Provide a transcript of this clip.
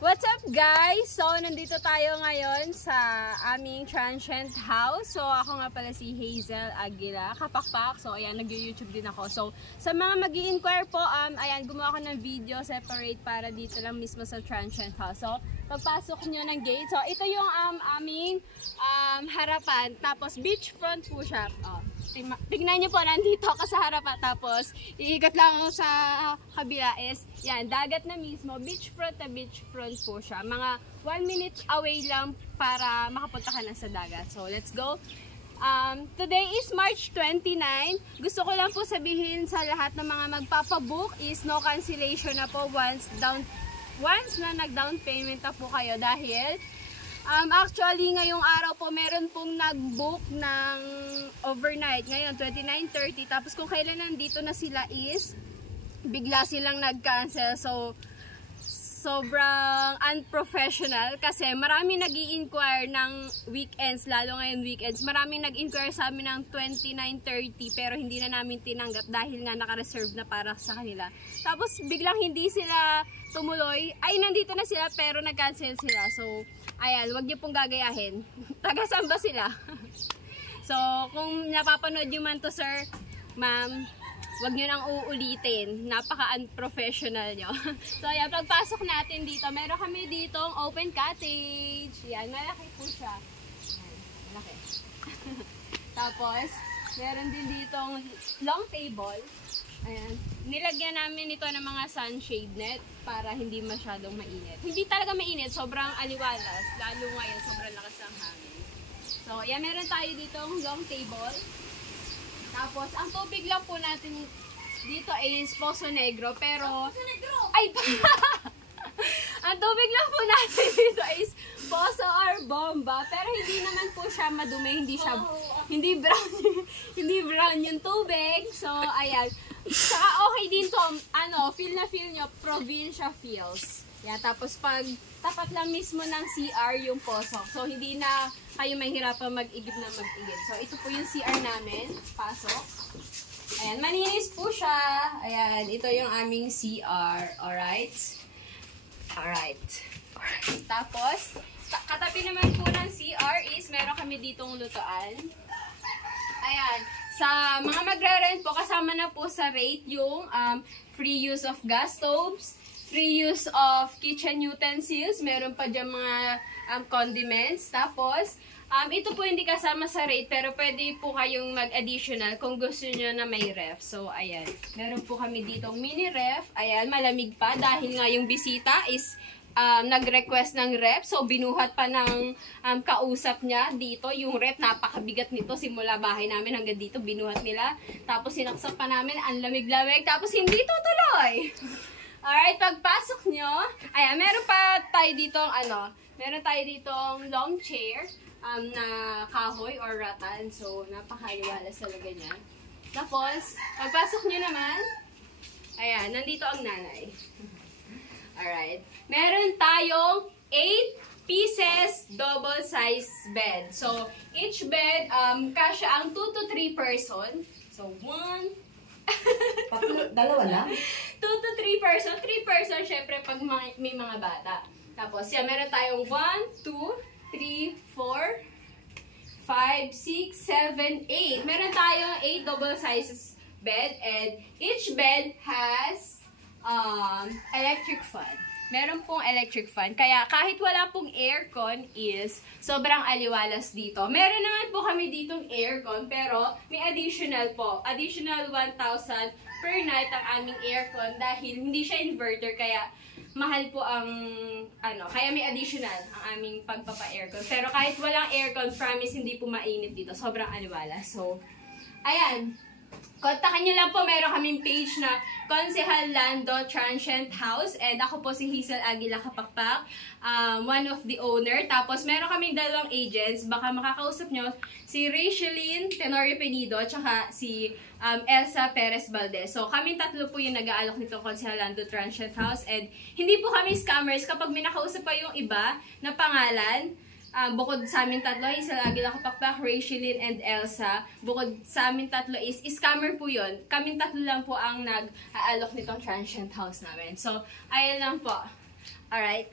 What's up guys? So, nandito tayo ngayon sa aming transient house. So, ako nga pala si Hazel Aguila, kapakpak. So, ayan, nag-YouTube din ako. So, sa mga mag-i-inquire po, ayan, gumawa ko ng video separate para dito lang mismo sa transient house. So, pagpasok nyo ng gate. So, ito yung aming harapan. Tapos, beachfront po siya. Oh. Tignan nyo po, nandito ako sa harapan. Tapos, iikot lang sa kabila is, yan, dagat na mismo. Beachfront na beachfront po siya. Mga 1 minute away lang para makapunta ka na sa dagat. So, let's go. Today is March 29. Gusto ko lang po sabihin sa lahat ng mga magpapabook is no cancellation na po once na nag-down payment na po kayo dahil actually, ngayong araw po, meron pong nag-book ng overnight. Ngayon, 29:30. Tapos kung kailan nandito na sila is, bigla silang nag-cancel. So, sobrang unprofessional kasi marami nag-i-inquire ng weekends, lalo ngayon weekends. Marami nag-inquire sa amin ng 29:30 pero hindi na namin tinanggap dahil nga naka-reserve na para sa kanila. Tapos, biglang hindi sila tumuloy. Ay, nandito na sila pero nag-cancel sila. So, ayan, wag niyo pong gagayahin. Taga-saan ba sila? So, kung napapanood niyo man to, sir, ma'am, wag niyo nang uulitin. Napaka-unprofessional niyo. So, ayan, pagpasok natin dito, meron kami ditong open cottage. Yan, malaki po siya. Ayan, malaki. Tapos, meron din ditong long table. Ayan. Nilagyan namin ito ng mga sunshade net para hindi masyadong mainit. Hindi talaga mainit, sobrang aliwalas. Lalo ngayon, sobrang lakas ng hangin. So, ayan, meron tayo ditong long table. Tapos, ang tubig lang po natin dito is Poso Negro. Pero, Poso Negro! Ay! Ang tubig lang po natin dito is Poso or Bomba. Pero hindi naman po siya madumi. Hindi brown yung tubig. So, ayan. Saka okay din to, feel na feel nyo, provincia feels. Yeah, tapos pag tapat lang mismo ng CR yung poso. So, hindi na kayo mahirapan mag-igib na mag-igib. So, ito po yung CR namin. Pasok. Ayan, malinis po siya. Ayan, ito yung aming CR. Alright? Alright. Tapos, katabi naman po ng CR is meron kami ditong lutoan. Ayan. Sa mga magre-rent po, kasama na po sa rate yung free use of gas stoves, free use of kitchen utensils, meron pa dyan mga condiments. Tapos, ito po hindi kasama sa rate, pero pwede po kayong mag-additional kung gusto nyo na may ref. So, ayan. Meron po kami ditong mini ref. Ayan, malamig pa dahil nga yung bisita is nag-request ng rep. So, binuhat pa ng kausap niya dito. Yung rep, napakabigat nito. Simula bahay namin hanggang dito, binuhat nila. Tapos, sinaksak pa namin. Ang lamig-lamig. Tapos, hindi tutuloy. Alright, pagpasok nyo, ayan, meron pa tayo ditong, meron tayo ditong long chair na kahoy or rattan. So, napakaliwalas talaga niya. Tapos, pagpasok nyo naman, ayan, nandito ang nanay. Alright. Meron tayong 8 pieces double size bed. So, each bed, kasya ang 2 to 3 person. So, 1, dalawa lang? 2 to 3 person. 3 person, syempre, pag may mga bata. Tapos, yan, meron tayong 1, 2, 3, 4, 5, 6, 7, 8. Meron tayong 8 double sizes bed. And each bed has electric fan. Meron pong electric fan. Kaya kahit wala pong aircon is sobrang aliwalas dito. Meron naman po kami ditong aircon pero may additional po. Additional 1,000 per night ang aming aircon dahil hindi siya inverter kaya mahal po ang kaya may additional ang aming pagpapa-aircon. Pero kahit walang aircon, promise hindi po mainit dito. Sobrang aliwalas. So, ayan. Kontakin nyo lang po, meron kaming page na Consehal Lando Transient House. And ako po si Hazel Aguila Kapakpak, one of the owner. Tapos meron kaming dalawang agents. Baka makakausap nyo si Rachelyn Tenorio Penido tsaka si Elsa Perez Valdez. So kaming tatlo po yung nag-aalok nitong Consehal Lando Transient House. And hindi po kami scammers. Kapag may nakausap pa yung iba na pangalan, bukod sa amin tatlo, Hazel Aguila Kapakpak, Rachelyn, and Elsa, bukod sa amin tatlo is scammer po yun. Kaming tatlo lang po ang nag-aalok nitong transient house namin. So, ayun lang po. Alright.